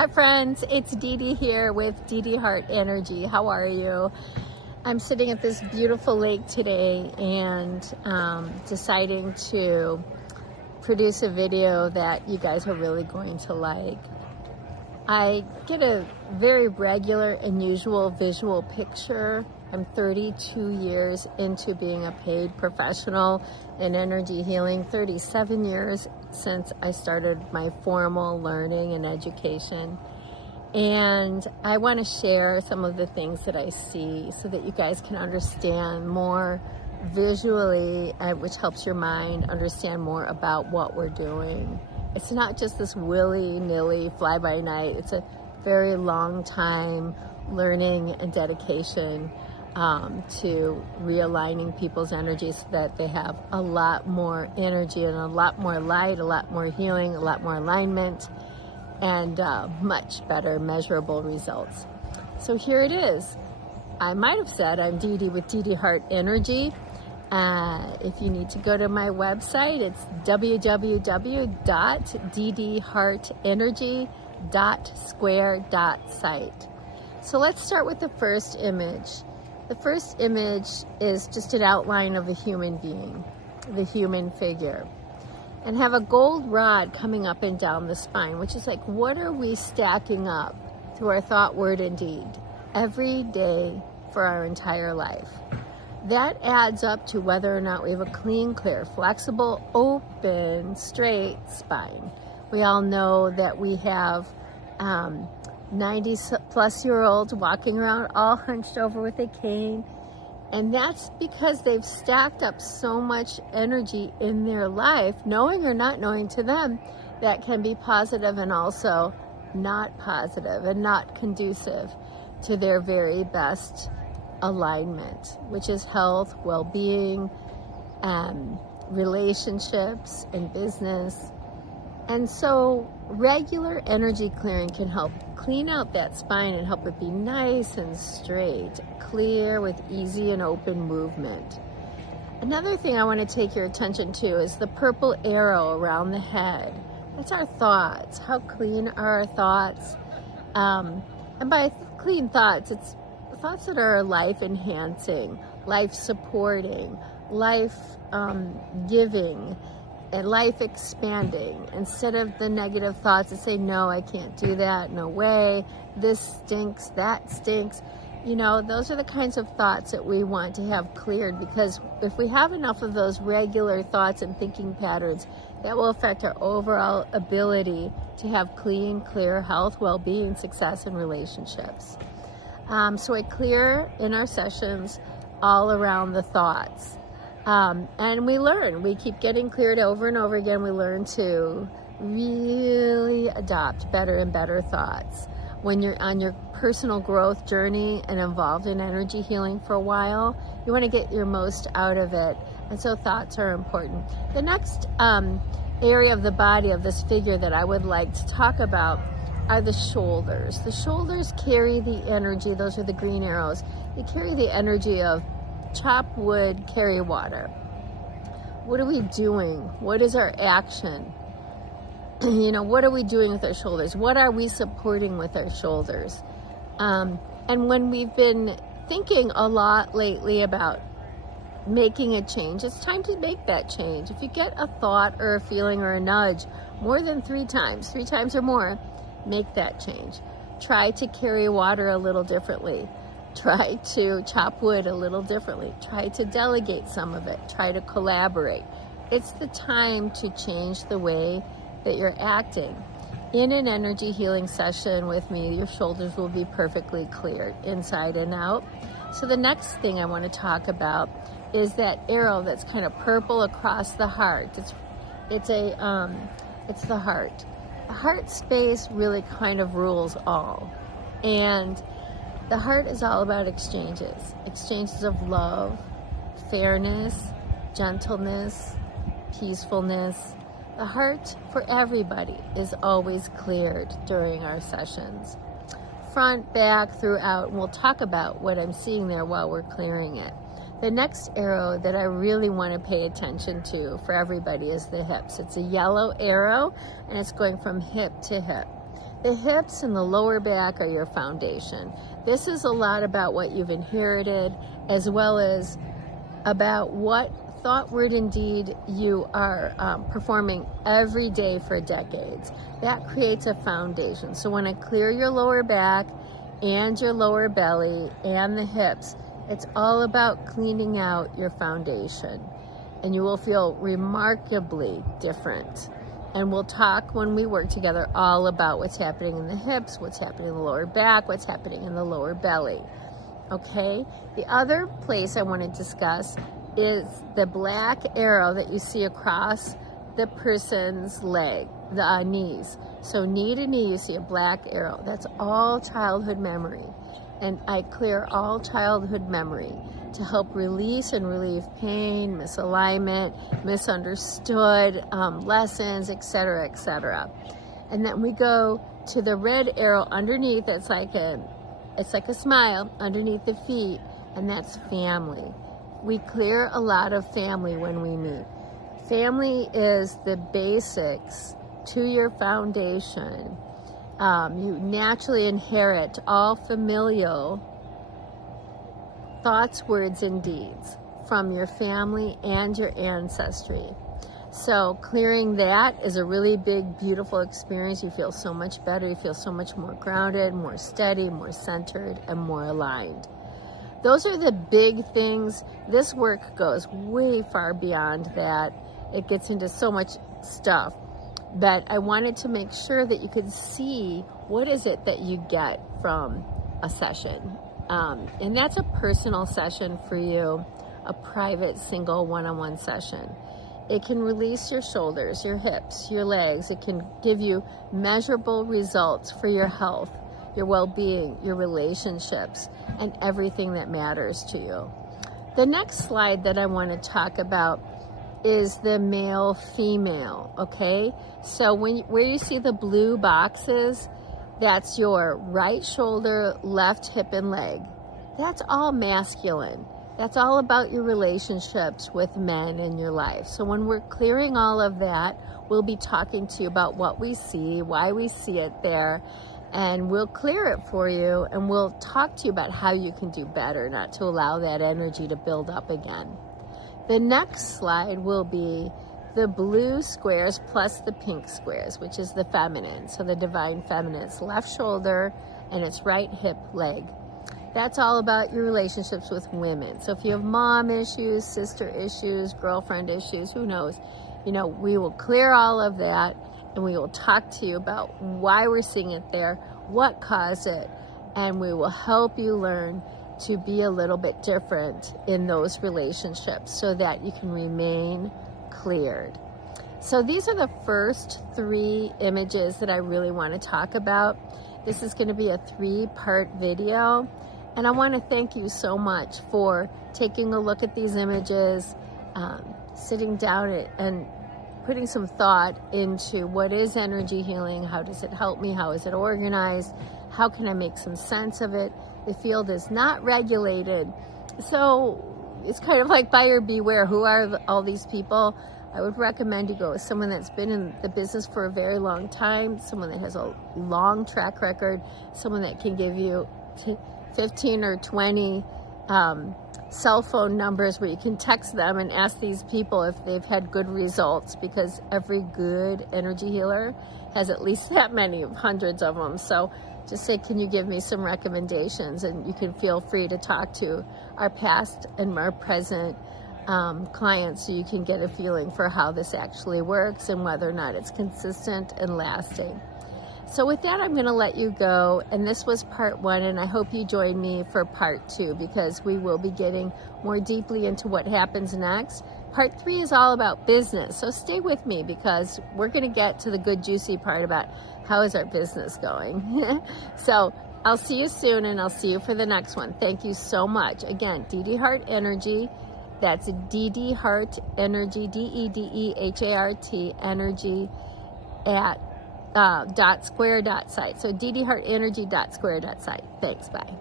Hi friends, it's Dee Dee here with Dee Heart Energy. How are you? I'm sitting at this beautiful lake today and deciding to produce a video that you guys are really going to like. I get a very regular and usual visual picture. I'm 32 years into being a paid professional in energy healing, 37 years since I started my formal learning and education. And I want to share some of the things that I see so that you guys can understand more visually, which helps your mind understand more about what we're doing. It's not just this willy-nilly fly-by-night. It's a very long time learning and dedication to realigning people's energy so that they have a lot more energy and a lot more light, a lot more healing, a lot more alignment, and much better measurable results. So here it is. I might have said I'm Dee Dee with Dee Heart Energy. If you need to go to my website, it's www.dedehartenergy.square.site. So let's start with the first image. The first image is just an outline of a human being, the human figure, and have a gold rod coming up and down the spine, which is like, what are we stacking up through our thought, word, and deed every day for our entire life? That adds up to whether or not we have a clean, clear, flexible, open, straight spine. We all know that we have 90-plus-year-olds walking around all hunched over with a cane, and that's because they've stacked up so much energy in their life, knowing or not knowing to them, that can be positive and also not positive and not conducive to their very best alignment, which is health, well-being, relationships, and business. And so regular energy clearing can help clean out that spine and help it be nice and straight, clear with easy and open movement. Another thing I want to take your attention to is the purple arrow around the head. That's our thoughts. How clean are our thoughts? And by clean thoughts, it's thoughts that are life-enhancing, life-supporting, life-giving, and life-expanding, instead of the negative thoughts that say, no, I can't do that, no way, this stinks, that stinks. You know, those are the kinds of thoughts that we want to have cleared, because if we have enough of those regular thoughts and thinking patterns, that will affect our overall ability to have clean, clear health, well-being, success, and relationships. So I clear in our sessions all around the thoughts. And we keep getting cleared over and over again. We learn to really adopt better and better thoughts. When you're on your personal growth journey and involved in energy healing for a while, you want to get your most out of it. And so thoughts are important. The next area of the body of this figure that I would like to talk about are the shoulders. The shoulders carry the energy. Those are the green arrows. They carry the energy of chop wood, carry water. What are we doing? What is our action? What are we doing with our shoulders? What are we supporting with our shoulders? And when we've been thinking a lot lately about making a change, it's time to make that change. If you get a thought or a feeling or a nudge more than three times or more, make that change. Try to carry water a little differently. Try to chop wood a little differently. Try to delegate some of it. Try to collaborate. It's the time to change the way that you're acting. In an energy healing session with me, your shoulders will be perfectly cleared inside and out. So the next thing I want to talk about is that arrow that's kind of purple across the heart. It's the heart. The heart space really kind of rules all. And the heart is all about exchanges of love, fairness, gentleness, peacefulness. The heart for everybody is always cleared during our sessions. Front, back, throughout, and we'll talk about what I'm seeing there while we're clearing it. The next arrow that I really want to pay attention to for everybody is the hips. It's a yellow arrow, and it's going from hip to hip. The hips and the lower back are your foundation. This is a lot about what you've inherited, as well as about what thought, word, and deed you are performing every day for decades. That creates a foundation. So when I clear your lower back and your lower belly and the hips, it's all about cleaning out your foundation, and you will feel remarkably different. And we'll talk when we work together all about what's happening in the hips, what's happening in the lower back, what's happening in the lower belly. Okay? The other place I want to discuss is the black arrow that you see across the person's leg, the knees. So knee to knee, you see a black arrow. That's all childhood memory. And I clear all childhood memory to help release and relieve pain, misalignment, misunderstood lessons, etc., etc. And then we go to the red arrow underneath. It's like a smile underneath the feet, and that's family. We clear a lot of family when we meet. Family is the basics to your foundation. You naturally inherit all familial thoughts, words, and deeds from your family and your ancestry. So clearing that is a really big, beautiful experience. You feel so much better. You feel so much more grounded, more steady, more centered, and more aligned. Those are the big things. This work goes way far beyond that. It gets into so much stuff. But I wanted to make sure that you could see what is it that you get from a session. And that's a personal session for you, a private, single, one-on-one session. It can release your shoulders, your hips, your legs. It can give you measurable results for your health, your well-being, your relationships, and everything that matters to you. The next slide that I want to talk about is the male-female, okay? So where you see the blue boxes, that's your right shoulder, left hip, and leg. That's all masculine. That's all about your relationships with men in your life. So when we're clearing all of that, we'll be talking to you about what we see, why we see it there, and we'll clear it for you, and we'll talk to you about how you can do better, not to allow that energy to build up again. The next slide will be the blue squares plus the pink squares, which is the feminine. So the divine feminine. It's left shoulder and it's right hip, leg. That's all about your relationships with women. So if you have mom issues, sister issues, girlfriend issues, who knows, we will clear all of that, and we will talk to you about why we're seeing it there, what caused it, and we will help you learn to be a little bit different in those relationships so that you can remain cleared. So these are the first 3 images that I really want to talk about. This is going to be a 3-part video, and I want to thank you so much for taking a look at these images, sitting down and putting some thought into what is energy healing, how does it help me, how is it organized, how can I make some sense of it. The field is not regulated, so it's kind of like buyer beware. Who are all these people? I would recommend you go with someone that's been in the business for a very long time, someone that has a long track record, someone that can give you 15 or 20 cell phone numbers where you can text them and ask these people if they've had good results, because every good energy healer has at least that many, hundreds of them. So just say, can you give me some recommendations? And you can feel free to talk to our past and our present clients, so you can get a feeling for how this actually works and whether or not it's consistent and lasting. So with that, I'm going to let you go, and this was part 1, and I hope you join me for part 2, because we will be getting more deeply into what happens next. Part 3 is all about business, so stay with me, because we're going to get to the good juicy part about how is our business going. So I'll see you soon, and I'll see you for the next one. Thank you so much. Again, Dede Hart Energy. That's Dede Hart Energy, DEDEHART Energy at .square.site. So dedehartenergy.square.site. Thanks, bye.